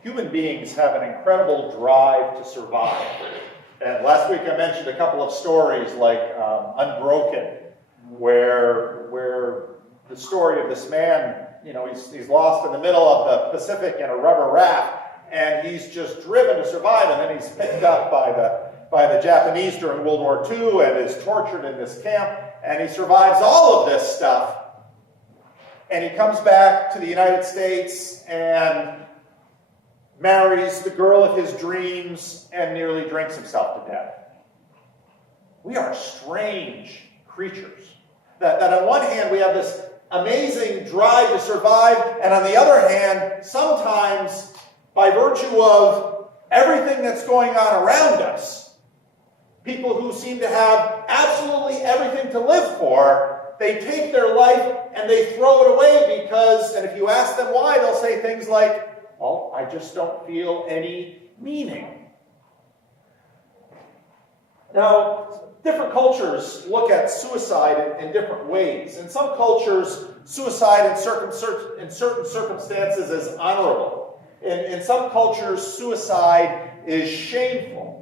human beings have an incredible drive to survive. And last week I mentioned a couple of stories like Unbroken, where the story of this man, he's lost in the middle of the Pacific in a rubber raft, and he's just driven to survive, and then he's picked up by the Japanese during World War II and is tortured in this camp, and he survives all of this stuff. And he comes back to the United States and marries the girl of his dreams and nearly drinks himself to death. We are strange creatures. That on one hand we have this amazing drive to survive, and on the other hand, sometimes by virtue of everything that's going on around us, people who seem to have absolutely everything to live for, they take their life and they throw it away because, and if you ask them why, they'll say things like, well, I just don't feel any meaning. Now, different cultures look at suicide in different ways. In some cultures, suicide in certain circumstances is honorable. In some cultures, suicide is shameful.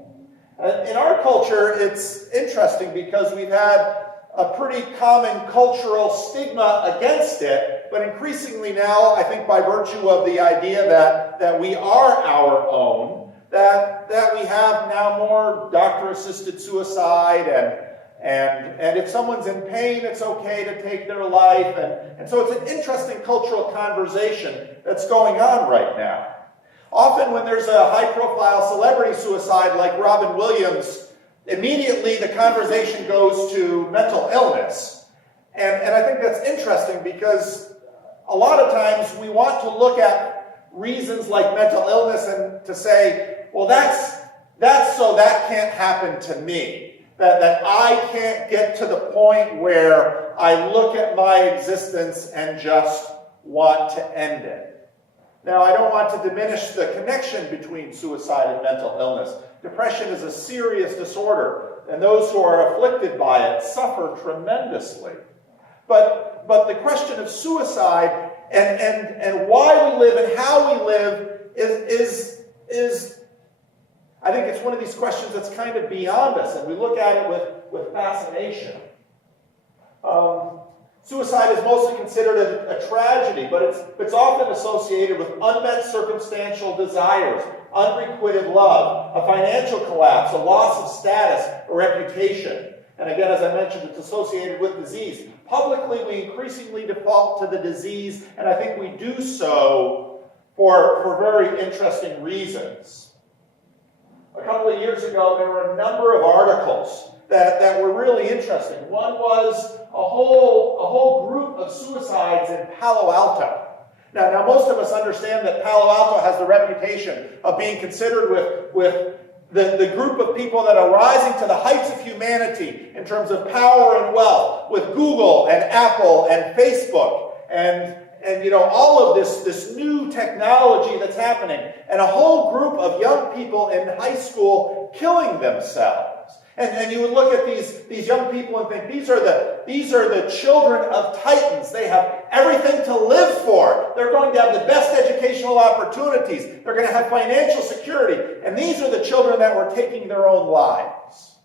In our culture, it's interesting because we've had a pretty common cultural stigma against it, but increasingly now, I think by virtue of the idea that we are our own, that we have now more doctor-assisted suicide, and if someone's in pain, it's okay to take their life, and so it's an interesting cultural conversation that's going on right now. Often when there's a high-profile celebrity suicide like Robin Williams, immediately the conversation goes to mental illness. And I think that's interesting because a lot of times we want to look at reasons like mental illness and to say, well, that's so that can't happen to me. That I can't get to the point where I look at my existence and just want to end it. Now, I don't want to diminish the connection between suicide and mental illness. Depression is a serious disorder, and those who are afflicted by it suffer tremendously. But the question of suicide and why we live and how we live is I think it's one of these questions that's kind of beyond us, and we look at it with fascination. Suicide is mostly considered a tragedy, but it's often associated with unmet circumstantial desires, unrequited love, a financial collapse, a loss of status or reputation. And again, as I mentioned, it's associated with disease. Publicly, we increasingly default to the disease, and I think we do so for very interesting reasons. A couple of years ago, there were a number of articles that were really interesting. One was a whole group of suicides in Palo Alto. Now most of us understand that Palo Alto has the reputation of being considered with the group of people that are rising to the heights of humanity in terms of power and wealth, with Google and Apple and Facebook and all of this new technology that's happening, and a whole group of young people in high school killing themselves. And you would look at these young people and think, these are the children of titans. They have everything to live for. They're going to have the best educational opportunities. They're going to have financial security. And these are the children that were taking their own lives.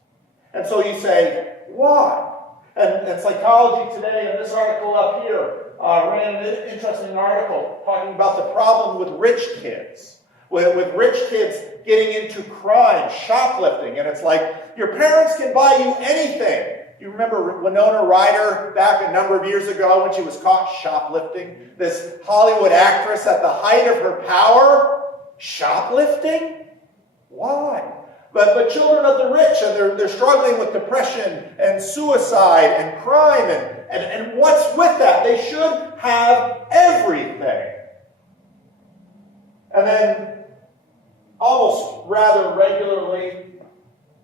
And so you say, why? And Psychology Today, in this article up here, ran an interesting article talking about the problem with rich kids. With rich kids getting into crime, shoplifting, and it's like, your parents can buy you anything. You remember Winona Ryder back a number of years ago when she was caught shoplifting? This Hollywood actress at the height of her power? Shoplifting? Why? But children of the rich, and they're struggling with depression and suicide and crime, and what's with that? They should have everything. And then almost rather regularly,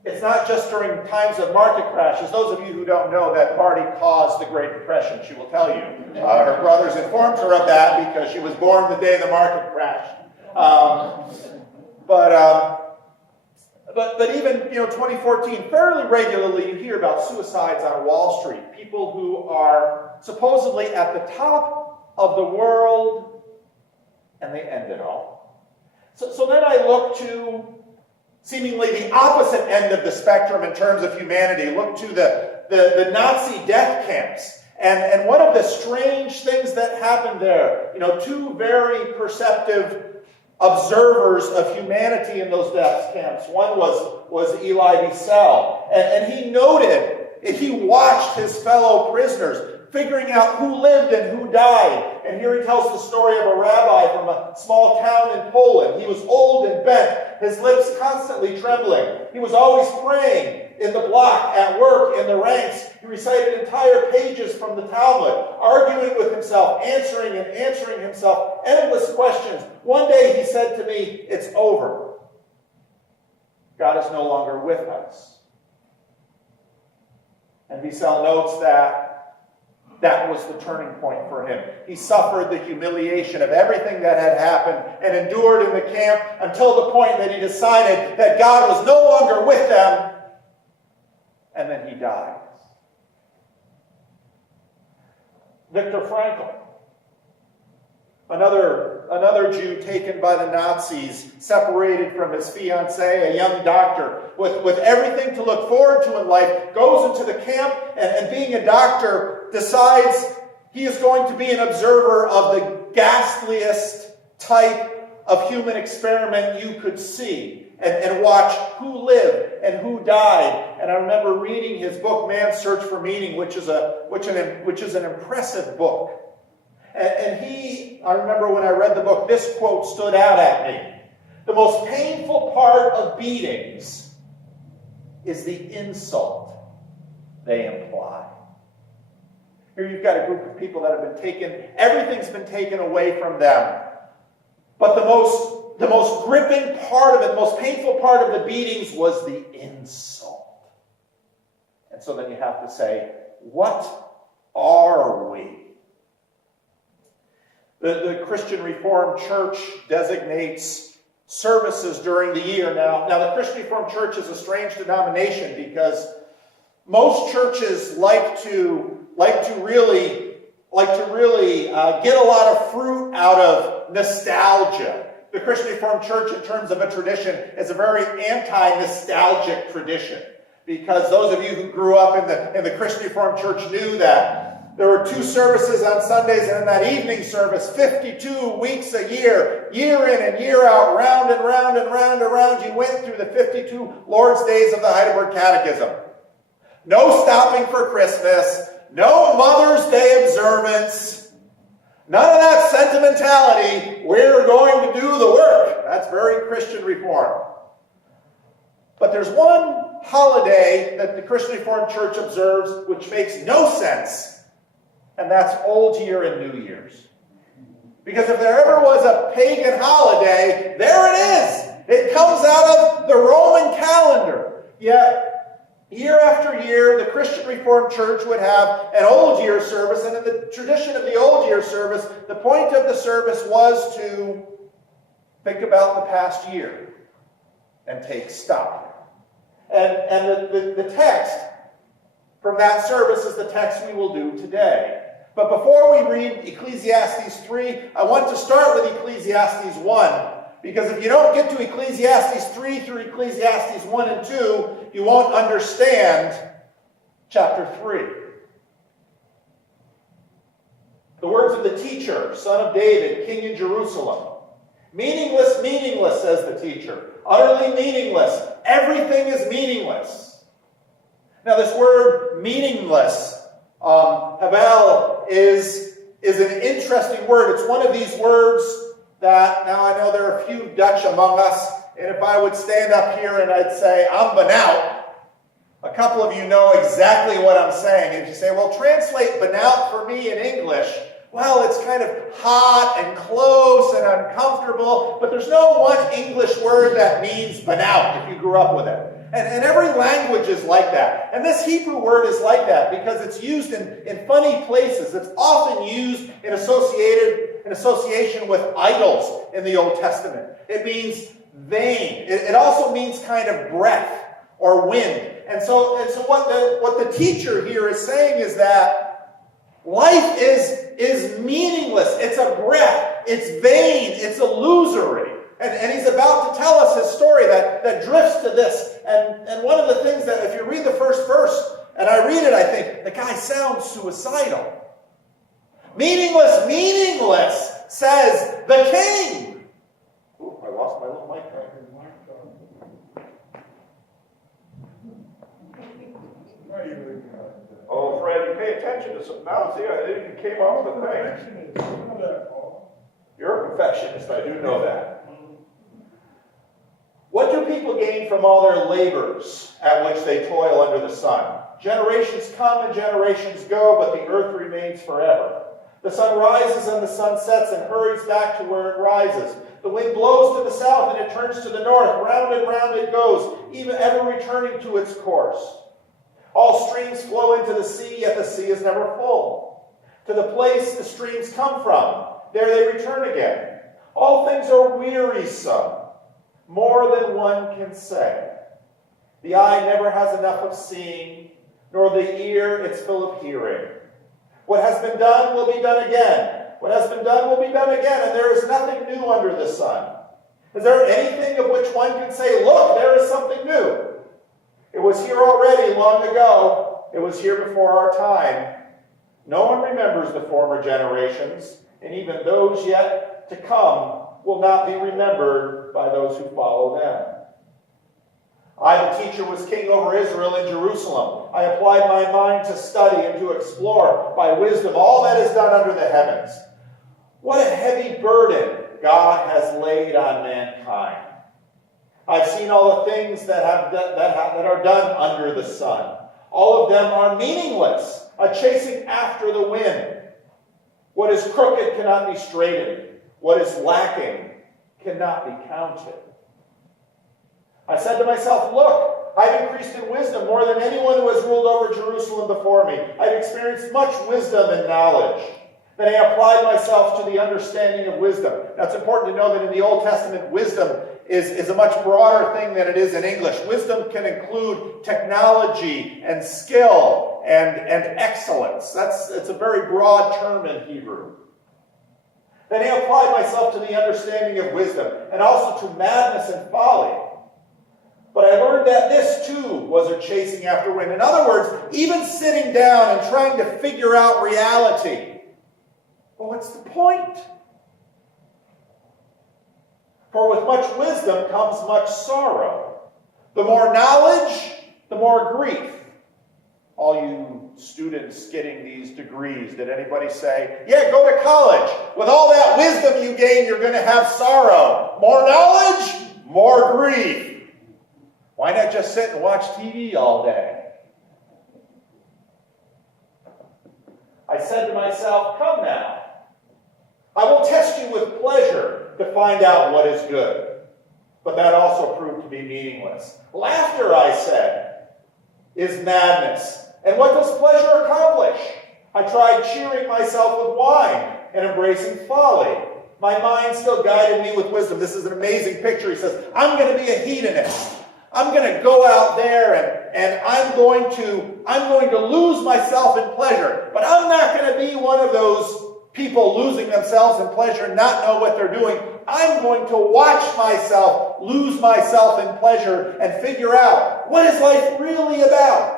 it's not just during times of market crashes. Those of you who don't know that Marty caused the Great Depression, she will tell you. Her brothers informed her of that because she was born the day the market crashed. But even 2014, fairly regularly you hear about suicides on Wall Street. People who are supposedly at the top of the world and they end it all. So then I look to seemingly the opposite end of the spectrum in terms of humanity. Look to the Nazi death camps. And one of the strange things that happened there, two very perceptive observers of humanity in those death camps. One was Elie Wiesel, and he noted, he watched his fellow prisoners figuring out who lived and who died. And here he tells the story of a rabbi from a small town in Poland. He was old and bent, his lips constantly trembling. He was always praying in the block, at work, in the ranks. He recited entire pages from the Talmud, arguing with himself, answering and answering himself, endless questions. One day he said to me, "It's over. God is no longer with us." And Wiesel notes that was the turning point for him. He suffered the humiliation of everything that had happened and endured in the camp until the point that he decided that God was no longer with them, and then he died. Viktor Frankl, another Jew taken by the Nazis, separated from his fiancée, a young doctor, with everything to look forward to in life, goes into the camp and being a doctor, decides he is going to be an observer of the ghastliest type of human experiment you could see, and watch who lived and who died. And I remember reading his book, Man's Search for Meaning, which is an impressive book. And I remember when I read the book, this quote stood out at me. "The most painful part of beatings is the insult they imply." Here you've got a group of people that have been taken, everything's been taken away from them. But the most gripping part of it, the most painful part of the beatings was the insult. And so then you have to say, what are we? The Christian Reformed Church designates services during the year. Now the Christian Reformed Church is a strange denomination because most churches like to really get a lot of fruit out of nostalgia. The Christian Reformed Church, in terms of a tradition, is a very anti-nostalgic tradition, because those of you who grew up in the Christian Reformed Church knew that there were 2 services on Sundays, and in that evening service, 52 weeks a year, year in and year out, round and round and round and round, you went through the 52 Lord's Days of the Heidelberg Catechism. No stopping for Christmas, no Mother's Day observance, none of that sentimentality, we're going to do the work. That's very Christian Reform. But there's one holiday that the Christian Reformed Church observes which makes no sense, and that's Old Year and New Year's. Because if there ever was a pagan holiday, there it is. It comes out of the Roman calendar. Yet, year after year, the Christian Reformed Church would have an Old Year service, and in the tradition of the Old Year service, the point of the service was to think about the past year and take stock. And the text from that service is the text we will do today. But before we read Ecclesiastes 3, I want to start with Ecclesiastes 1. Because if you don't get to Ecclesiastes 3 through Ecclesiastes 1 and 2, you won't understand chapter 3. The words of the teacher, son of David, king in Jerusalem. Meaningless, meaningless, says the teacher. Utterly meaningless. Everything is meaningless. Now this word meaningless, havel, is an interesting word. It's one of these words that, now I know there are a few Dutch among us, and if I would stand up here and I'd say, I'm benout, a couple of you know exactly what I'm saying. And if you say, well, translate benout for me in English, well, it's kind of hot and close and uncomfortable, but there's no one English word that means benout if you grew up with it. And every language is like that. And this Hebrew word is like that because it's used in funny places. It's often used in association with idols in the Old Testament. It means vain. It also means kind of breath or wind. And so what the teacher here is saying is that life is meaningless. It's a breath. It's vain. It's illusory. And he's about to tell us his story that drifts to this. And one of the things that, if you read the first verse, and I read it, I think, the guy sounds suicidal. Meaningless, meaningless, says the king. Ooh, I lost my little mic there. Oh, Fred, you pay attention to something. Now, see, it came off the thing. You're a perfectionist, I do know that. What do people gain from all their labors at which they toil under the sun? Generations come and generations go, but the earth remains forever. The sun rises and the sun sets and hurries back to where it rises. The wind blows to the south and it turns to the north. Round and round it goes, even ever returning to its course. All streams flow into the sea, yet the sea is never full. To the place the streams come from, there they return again. All things are wearisome, more than one can say. The eye never has enough of seeing, nor the ear its fill of hearing. What has been done will be done again. What has been done will be done again, and there is nothing new under the sun. Is there anything of which one can say, look, there is something new? It was here already long ago. It was here before our time. No one remembers the former generations, and even those yet to come will not be remembered by those who follow them. I, the teacher, was king over Israel in Jerusalem. I applied my mind to study and to explore by wisdom all that is done under the heavens. What a heavy burden God has laid on mankind. I've seen all the things that are done under the sun. All of them are meaningless, a chasing after the wind. What is crooked cannot be straightened. What is lacking cannot be counted. I said to myself, look, I've increased in wisdom more than anyone who has ruled over Jerusalem before me. I've experienced much wisdom and knowledge. Then I applied myself to the understanding of wisdom. Now, it's important to know that in the Old Testament, wisdom is a much broader thing than it is in English. Wisdom can include technology and skill and excellence. It's a very broad term in Hebrew. Then I applied myself to the understanding of wisdom and also to madness and folly. But I learned that this too was a chasing after wind. In other words, even sitting down and trying to figure out reality. Well, what's the point? For with much wisdom comes much sorrow. The more knowledge, the more grief. All you students getting these degrees, did anybody say, yeah, go to college. With all that wisdom you gain, you're going to have sorrow. More knowledge, more grief. Why not just sit and watch TV all day? I said to myself, come now. I will test you with pleasure to find out what is good. But that also proved to be meaningless. Laughter, I said, is madness. And what does pleasure accomplish? I tried cheering myself with wine and embracing folly. My mind still guided me with wisdom. This is an amazing picture. He says, I'm going to be a hedonist. I'm going to go out there and I'm going to lose myself in pleasure. But I'm not going to be one of those people losing themselves in pleasure and not know what they're doing. I'm going to watch myself lose myself in pleasure and figure out, what is life really about?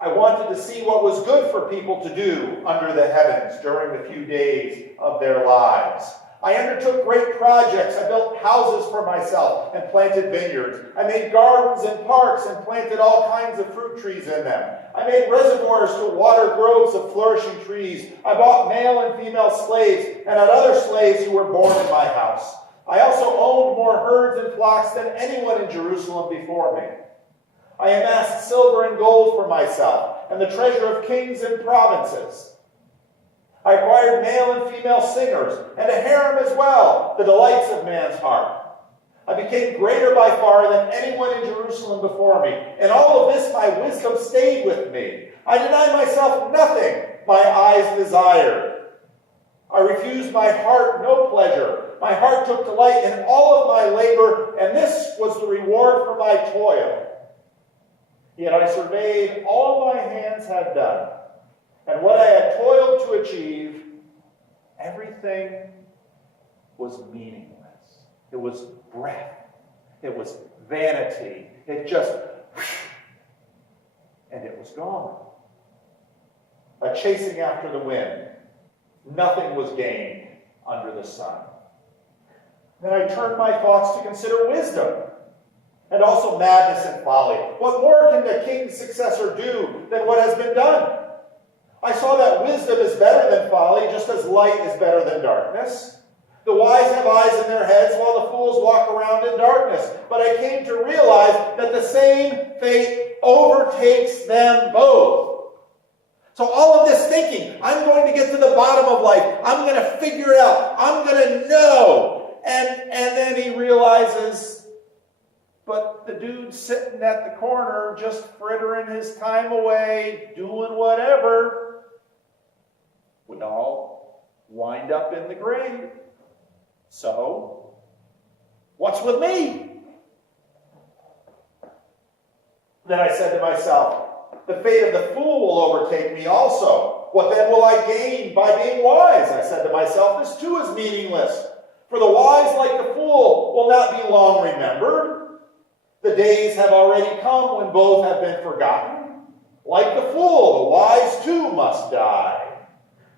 I wanted to see what was good for people to do under the heavens during the few days of their lives. I undertook great projects. I built houses for myself and planted vineyards. I made gardens and parks and planted all kinds of fruit trees in them. I made reservoirs to water groves of flourishing trees. I bought male and female slaves and had other slaves who were born in my house. I also owned more herds and flocks than anyone in Jerusalem before me. I amassed silver and gold for myself and the treasure of kings and provinces. I acquired male and female singers, and a harem as well, the delights of man's heart. I became greater by far than anyone in Jerusalem before me. In all of this, my wisdom stayed with me. I denied myself nothing my eyes desired. I refused my heart no pleasure. My heart took delight in all of my labor, and this was the reward for my toil. Yet I surveyed all my hands had done, and what I had toiled to achieve, everything was meaningless. It was breath. It was vanity. It just, and it was gone. A chasing after the wind. Nothing was gained under the sun. Then I turned my thoughts to consider wisdom, and also madness and folly. What more can the king's successor do than what has been done? I saw that wisdom is better than folly, just as light is better than darkness. The wise have eyes in their heads, while the fools walk around in darkness. But I came to realize that the same fate overtakes them both. So all of this thinking, I'm going to get to the bottom of life. I'm going to figure it out. I'm going to know. And then he realizes, but the dude sitting at the corner, just frittering his time away, doing whatever, would all wind up in the grave. So, what's with me? Then I said to myself, the fate of the fool will overtake me also. What then will I gain by being wise? I said to myself, this too is meaningless. For the wise, like the fool, will not be long remembered. The days have already come when both have been forgotten. Like the fool, the wise too must die.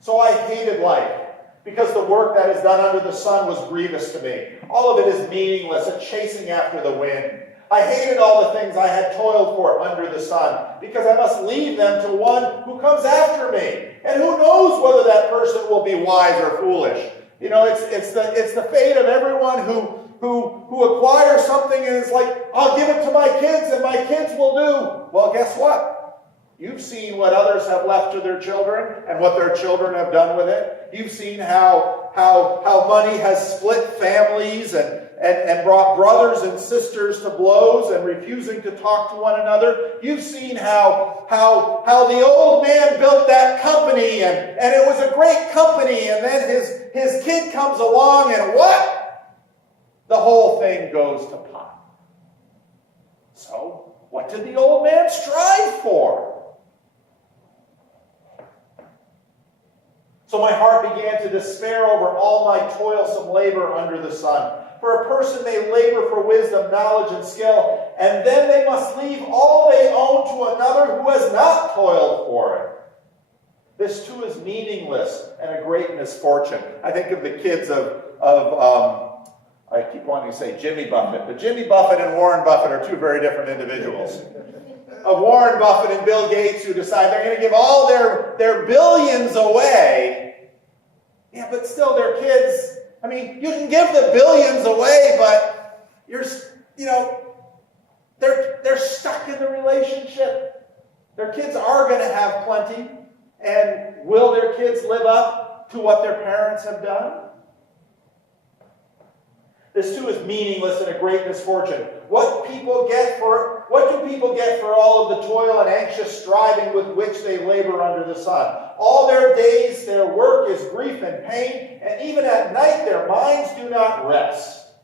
So I hated life, because the work that is done under the sun was grievous to me. All of it is meaningless, a chasing after the wind. I hated all the things I had toiled for under the sun, because I must leave them to one who comes after me. And who knows whether that person will be wise or foolish. You know, it's the fate of everyone who acquires something and is like, I'll give it to my kids and my kids will do. Well, guess what? You've seen what others have left to their children and what their children have done with it. You've seen how money has split families and brought brothers and sisters to blows and refusing to talk to one another. You've seen how the old man built that company and it was a great company, and then his kid comes along and what? The whole thing goes to pot. So, what did the old man strive for? So my heart began to despair over all my toilsome labor under the sun. For a person may labor for wisdom, knowledge, and skill, and then they must leave all they own to another who has not toiled for it. This too is meaningless and a great misfortune. I think of the kids of I keep wanting to say Jimmy Buffett, but Jimmy Buffett and Warren Buffett are two very different individuals. Of Warren Buffett and Bill Gates, who decide they're going to give all their billions away. Yeah, but still their kids, I mean, you can give the billions away, but they're stuck in the relationship. Their kids are going to have plenty, and will their kids live up to what their parents have done? This too is meaningless and a great misfortune. What do people get for all of the toil and anxious striving with which they labor under the sun? All their days their work is grief and pain, and even at night their minds do not rest.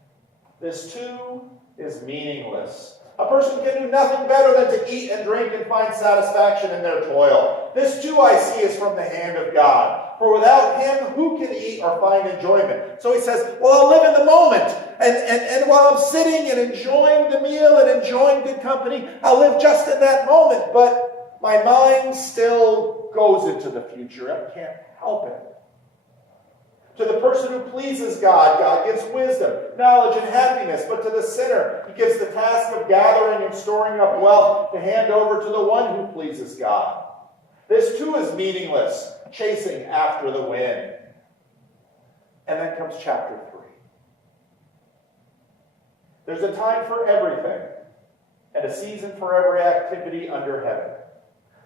This too is meaningless. A person can do nothing better than to eat and drink and find satisfaction in their toil. This too I see is from the hand of God. For without him, who can eat or find enjoyment? So he says, well, I'll live in the moment. And while I'm sitting and enjoying the meal and enjoying good company, I'll live just in that moment. But my mind still goes into the future. I can't help it. To the person who pleases God, God gives wisdom, knowledge, and happiness. But to the sinner, he gives the task of gathering and storing up wealth to hand over to the one who pleases God. This too is meaningless, chasing after the wind. And then comes chapter 3. There's a time for everything, and a season for every activity under heaven.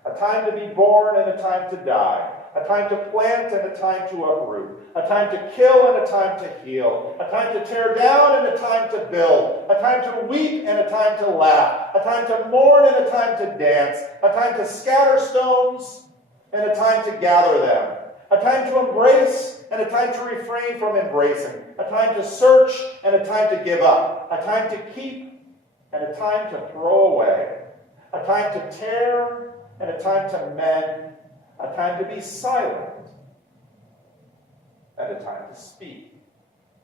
A time to be born and a time to die. A time to plant and a time to uproot. A time to kill and a time to heal. A time to tear down and a time to build. A time to weep and a time to laugh. A time to mourn and a time to dance. A time to scatter stones and a time to gather them. A time to embrace and a time to refrain from embracing. A time to search and a time to give up. A time to keep and a time to throw away. A time to tear and a time to mend. A time to be silent and a time to speak,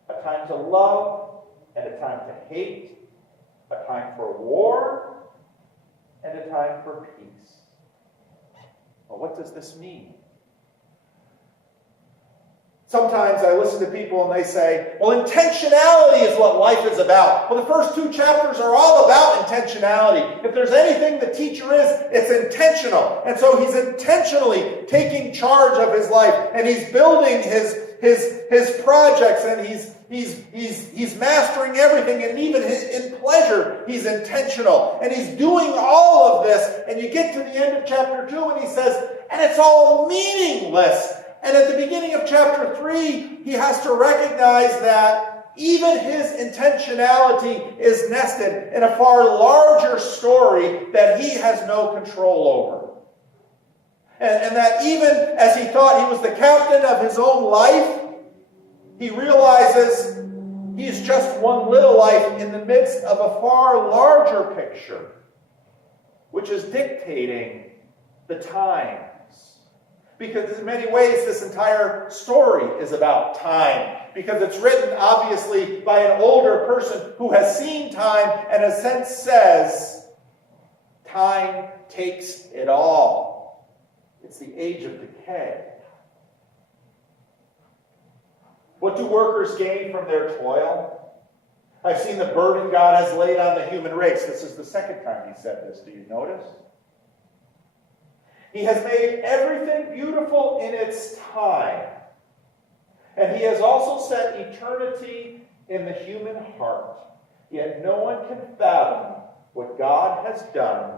a time to love and a time to hate, a time for war and a time for peace. Well, what does this mean? Sometimes I listen to people and they say, well, intentionality is what life is about. Well, the first 2 chapters are all about intentionality. If there's anything the teacher is, it's intentional. And so he's intentionally taking charge of his life, and he's building his projects, and he's mastering everything, and even in pleasure, he's intentional. And he's doing all of this, and you get to the end of chapter 2, and he says, and it's all meaningless. And at the beginning of chapter 3, he has to recognize that even his intentionality is nested in a far larger story that he has no control over. And that even as he thought he was the captain of his own life, he realizes he's just one little life in the midst of a far larger picture, which is dictating the times. Because in many ways, this entire story is about time. Because it's written, obviously, by an older person who has seen time and, in a sense, says, time takes it all. It's the age of decay. What do workers gain from their toil? I've seen the burden God has laid on the human race. This is the second time he said this. Do you notice? He has made everything beautiful in its time. And he has also set eternity in the human heart. Yet no one can fathom what God has done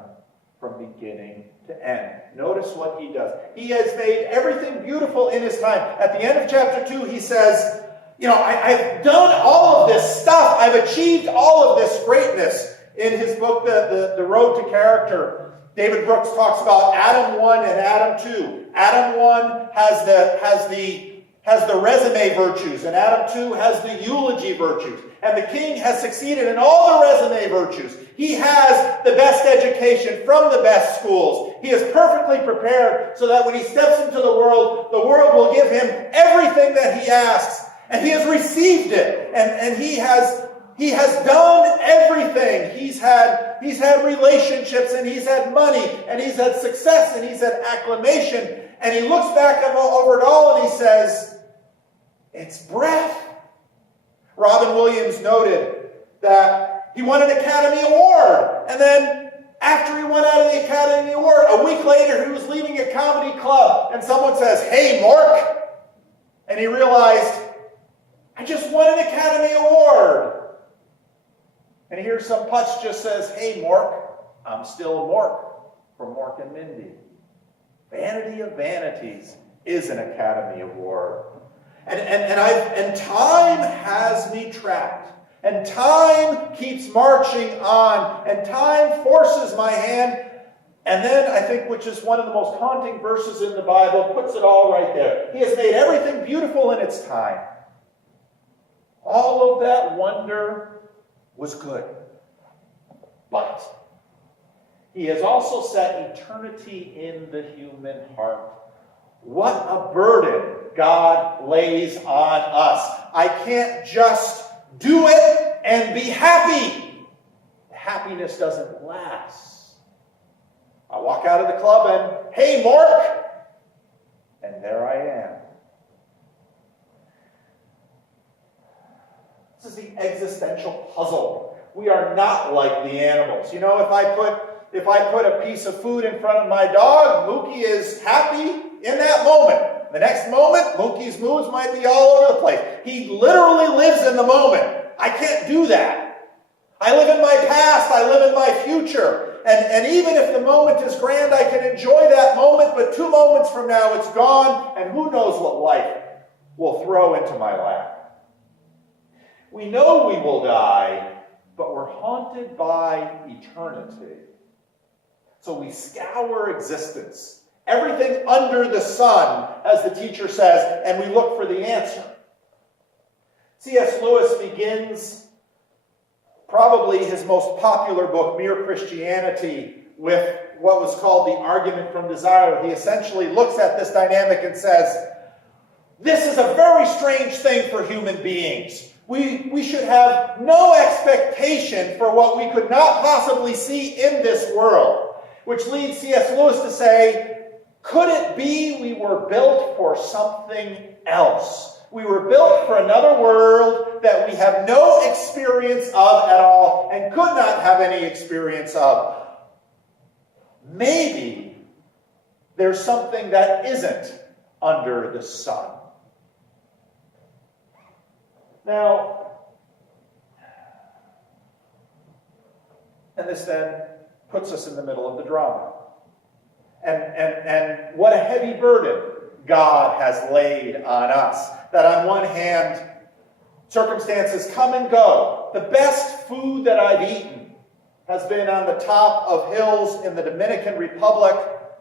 from beginning to end. Notice what he does. He has made everything beautiful in his time. At the end of chapter 2, he says, I've done all of this stuff. I've achieved all of this greatness. In his book, The Road to Character, David Brooks talks about Adam 1 and Adam 2. Adam 1 has the resume virtues, and Adam 2 has the eulogy virtues. And the king has succeeded in all the resume virtues. He has the best education from the best schools. He is perfectly prepared so that when he steps into the world will give him everything that he asks. And he has received it. And he has done everything. He's had relationships, and he's had money, and he's had success, and he's had acclamation. And he looks back over it all and he says, it's breath. Robin Williams noted that he won an Academy Award. And then after he won out of the Academy Award, a week later he was leaving a comedy club. And someone says, hey, Mork. And he realized, I just won an Academy Award. And here some putz just says, hey, Mork, I'm still a Mork, from Mork and Mindy. Vanity of Vanities is an Academy Award. And time has me trapped. And time keeps marching on. And time forces my hand. And then I think, which is one of the most haunting verses in the Bible, puts it all right there. He has made everything beautiful in its time. All of that wonder was good. But he has also set eternity in the human heart. What a burden God lays on us. I can't just do it and be happy. Happiness doesn't last. I walk out of the club and, hey, Mork, and there I am. This is the existential puzzle. We are not like the animals. If I put a piece of food in front of my dog, Mookie is happy in that moment. The next moment, Mookie's moods might be all over the place. He literally lives in the moment. I can't do that. I live in my past. I live in my future. And even if the moment is grand, I can enjoy that moment, but 2 moments from now, it's gone, and who knows what life will throw into my lap. We know we will die, but we're haunted by eternity. So we scour existence, everything under the sun, as the teacher says, and we look for the answer. C.S. Lewis begins probably his most popular book, Mere Christianity, with what was called the argument from desire. He essentially looks at this dynamic and says, This is a very strange thing for human beings. We should have no expectation for what we could not possibly see in this world. Which leads C.S. Lewis to say, could it be we were built for something else? We were built for another world that we have no experience of at all and could not have any experience of. Maybe there's something that isn't under the sun. Now, and this then puts us in the middle of the drama. And what a heavy burden God has laid on us. That on one hand, circumstances come and go. The best food that I've eaten has been on the top of hills in the Dominican Republic,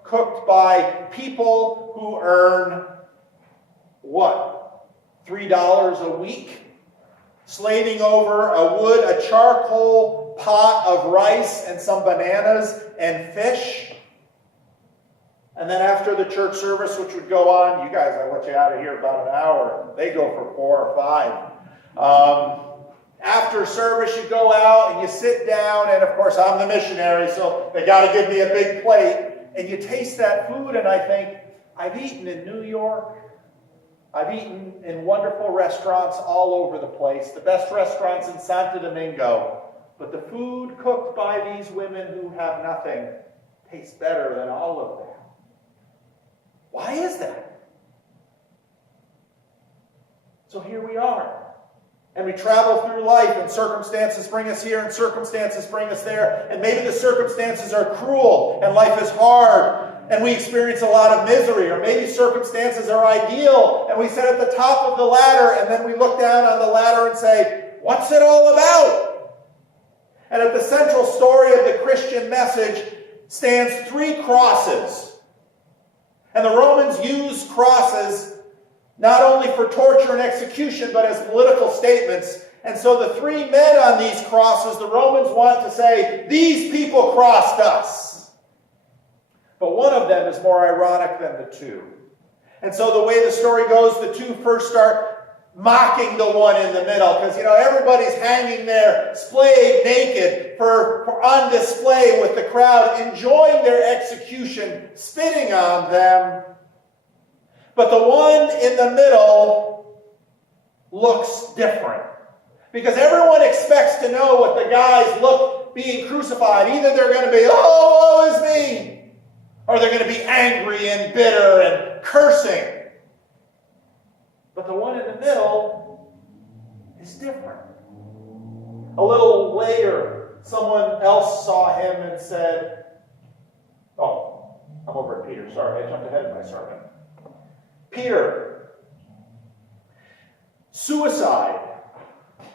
cooked by people who earn, what, $3 a week? Slaving over a charcoal pot of rice and some bananas and fish. And then after the church service, which would go on, you guys, I let you out of here about an hour. They go for 4 or 5. After service, you go out and you sit down, and of course, I'm the missionary, so they got to give me a big plate. And you taste that food, and I think, I've eaten in New York. I've eaten in wonderful restaurants all over the place, the best restaurants in Santo Domingo. But the food cooked by these women who have nothing tastes better than all of them. Why is that? So here we are. And we travel through life, and circumstances bring us here, and circumstances bring us there. And maybe the circumstances are cruel, and life is hard, and we experience a lot of misery. Or maybe circumstances are ideal, and we sit at the top of the ladder, and then we look down on the ladder and say, what's it all about? And at the central story of the Christian message stands 3 crosses. And the Romans used crosses not only for torture and execution, but as political statements. And so the 3 men on these crosses, the Romans want to say, these people crossed us. But one of them is more ironic than the 2. And so the way the story goes, the 2 first start mocking the one in the middle, because everybody's hanging there, splayed naked, for on display with the crowd, enjoying their execution, spitting on them. But the one in the middle looks different, because everyone expects to know what the guys look being crucified. Either they're going to be, oh, woe is me, or they're going to be angry and bitter and cursing. But the one in the middle is different. A little later, someone else saw him and said, oh, I'm over at Peter. Sorry, I jumped ahead in my sermon. Peter, suicide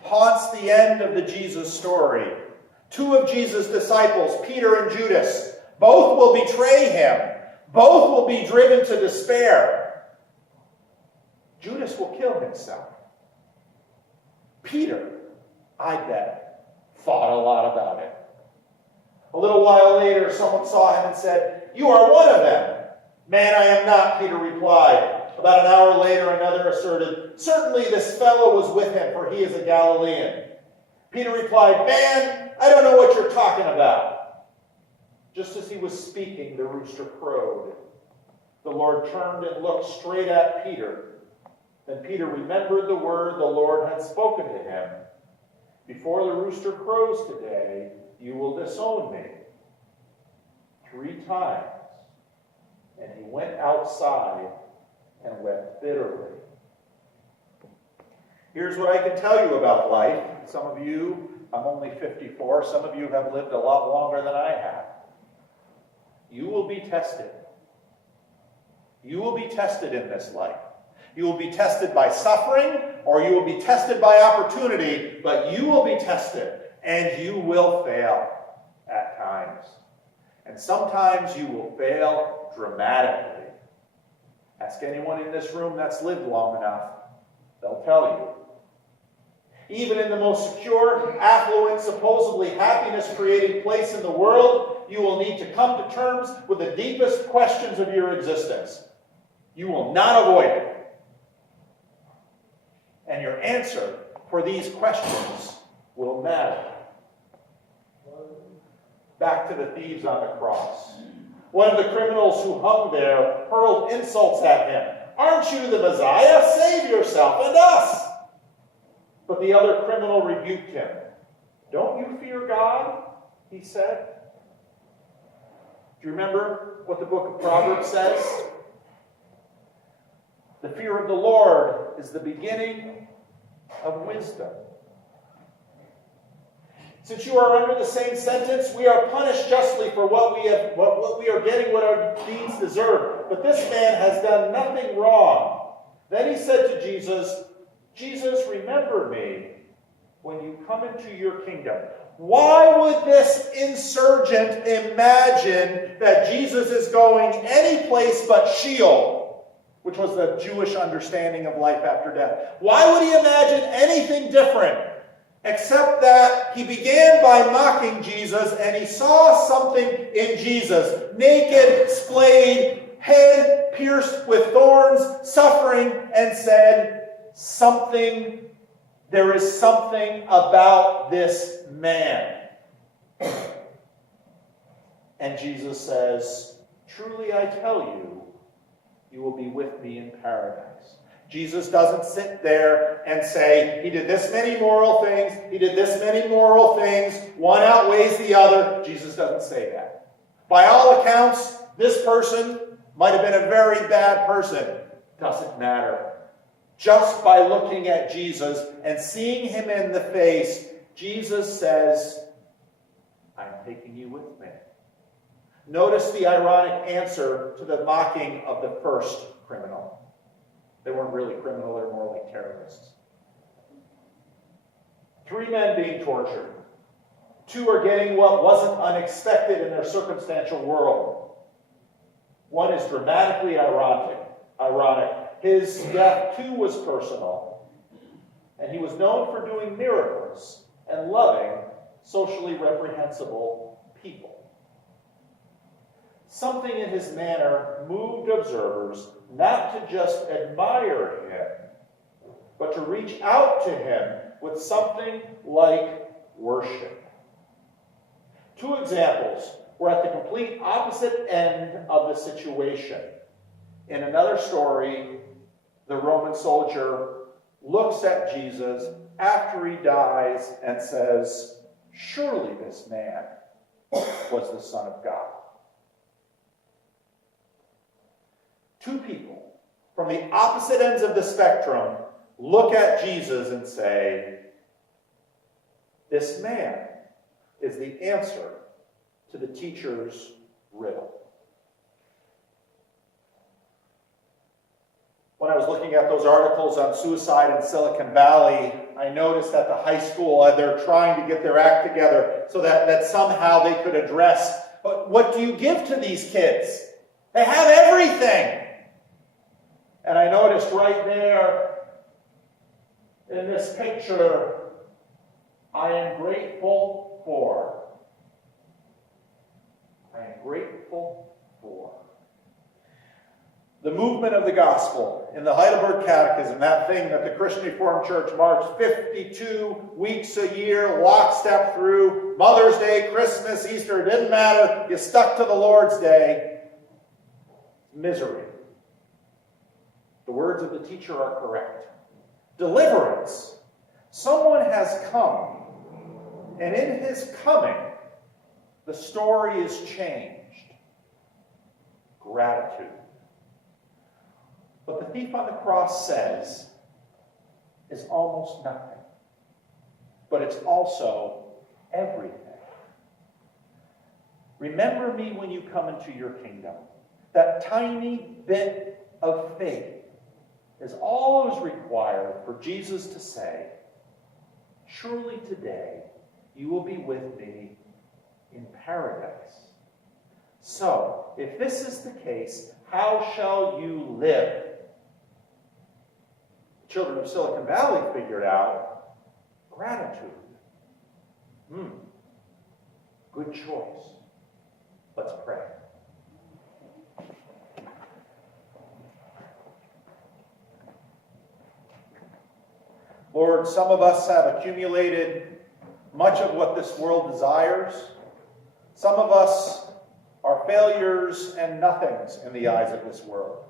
haunts the end of the Jesus story. 2 of Jesus' disciples, Peter and Judas, both will betray him. Both will be driven to despair. Judas will kill himself. Peter, I bet, thought a lot about it. A little while later, someone saw him and said, you are one of them. Man, I am not, Peter replied. About an hour later, another asserted, certainly this fellow was with him, for he is a Galilean. Peter replied, man, I don't know what you're talking about. Just as he was speaking, the rooster crowed. The Lord turned and looked straight at Peter. Then Peter remembered the word the Lord had spoken to him. Before the rooster crows today, you will disown me 3 times. And he went outside and wept bitterly. Here's what I can tell you about life. Some of you, I'm only 54, some of you have lived a lot longer than I have. You will be tested. You will be tested in this life. You will be tested by suffering, or you will be tested by opportunity, but you will be tested, and you will fail at times. And sometimes you will fail dramatically. Ask anyone in this room that's lived long enough. They'll tell you. Even in the most secure, affluent, supposedly happiness-creating place in the world, you will need to come to terms with the deepest questions of your existence. You will not avoid it. And your answer for these questions will matter. Back to the thieves on the cross. One of the criminals who hung there hurled insults at him. Aren't you the Messiah? Save yourself and us. But the other criminal rebuked him. Don't you fear God? He said. Do you remember what the book of Proverbs says? The fear of the Lord is the beginning of wisdom. Since you are under the same sentence, we are punished justly for what we are getting, what our deeds deserve. But this man has done nothing wrong. Then he said to Jesus, Jesus, remember me when you come into your kingdom. Why would this insurgent imagine that Jesus is going any place but Sheol, which was the Jewish understanding of life after death? Why would he imagine anything different? Except that he began by mocking Jesus, and he saw something in Jesus. Naked, splayed, head pierced with thorns, suffering, and said, there is something about this man. And Jesus says, truly I tell you, you will be with me in paradise. Jesus doesn't sit there and say, he did this many moral things, he did this many moral things, one outweighs the other. Jesus doesn't say that. By all accounts, this person might have been a very bad person. Doesn't matter. Just by looking at Jesus and seeing him in the face, Jesus says, I'm taking you with me. Notice the ironic answer to the mocking of the first criminal. They weren't really criminal, they were more like terrorists. 3 men being tortured. 2 are getting what wasn't unexpected in their circumstantial world. 1 is dramatically ironic. His death, too, was personal. And he was known for doing miracles and loving socially reprehensible people. Something in his manner moved observers not to just admire him, but to reach out to him with something like worship. 2 examples were at the complete opposite end of the situation. In another story, the Roman soldier looks at Jesus after he dies and says, surely this man was the Son of God. 2 people from the opposite ends of the spectrum look at Jesus and say, this man is the answer to the teacher's riddle. When I was looking at those articles on suicide in Silicon Valley, I noticed that the high school, they're trying to get their act together so that somehow they could address, but what do you give to these kids? They have everything. And I noticed right there in this picture, I am grateful for. I am grateful for. The movement of the gospel in the Heidelberg Catechism, that thing that the Christian Reformed Church marks 52 weeks a year, lockstep through, Mother's Day, Christmas, Easter, it didn't matter. You stuck to the Lord's Day. Misery. The words of the teacher are correct. Deliverance. Someone has come, and in his coming, the story is changed. Gratitude. What the thief on the cross says is almost nothing, but it's also everything. Remember me when you come into your kingdom. That tiny bit of faith is all that is required for Jesus to say, surely today you will be with me in paradise. So, if this is the case, how shall you live? The children of Silicon Valley figured out gratitude. Good choice. Let's pray. Lord, some of us have accumulated much of what this world desires. Some of us are failures and nothings in the eyes of this world.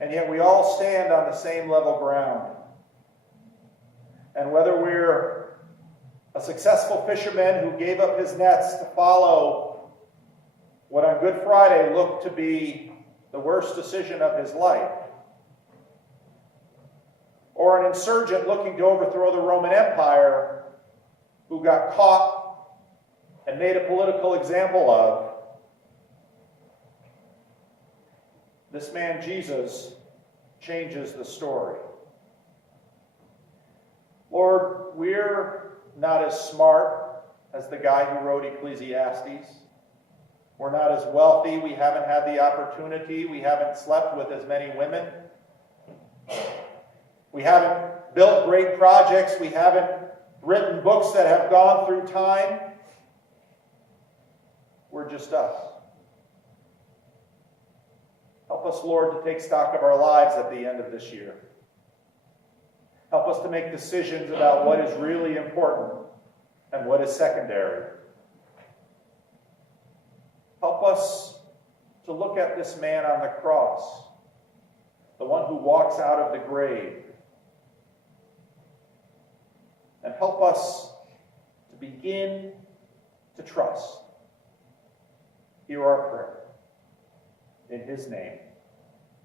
And yet we all stand on the same level ground. And whether we're a successful fisherman who gave up his nets to follow what on Good Friday looked to be the worst decision of his life, or an insurgent looking to overthrow the Roman Empire who got caught and made a political example of, this man Jesus changes the story. Lord, we're not as smart as the guy who wrote Ecclesiastes. We're not as wealthy. We haven't had the opportunity. We haven't slept with as many women. We haven't built great projects. We haven't written books that have gone through time. We're just us. Help us, Lord, to take stock of our lives at the end of this year. Help us to make decisions about what is really important and what is secondary. Help us to look at this man on the cross, the one who walks out of the grave, and help us to begin to trust. Hear our prayer. In his name,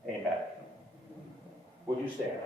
amen. Would you stand?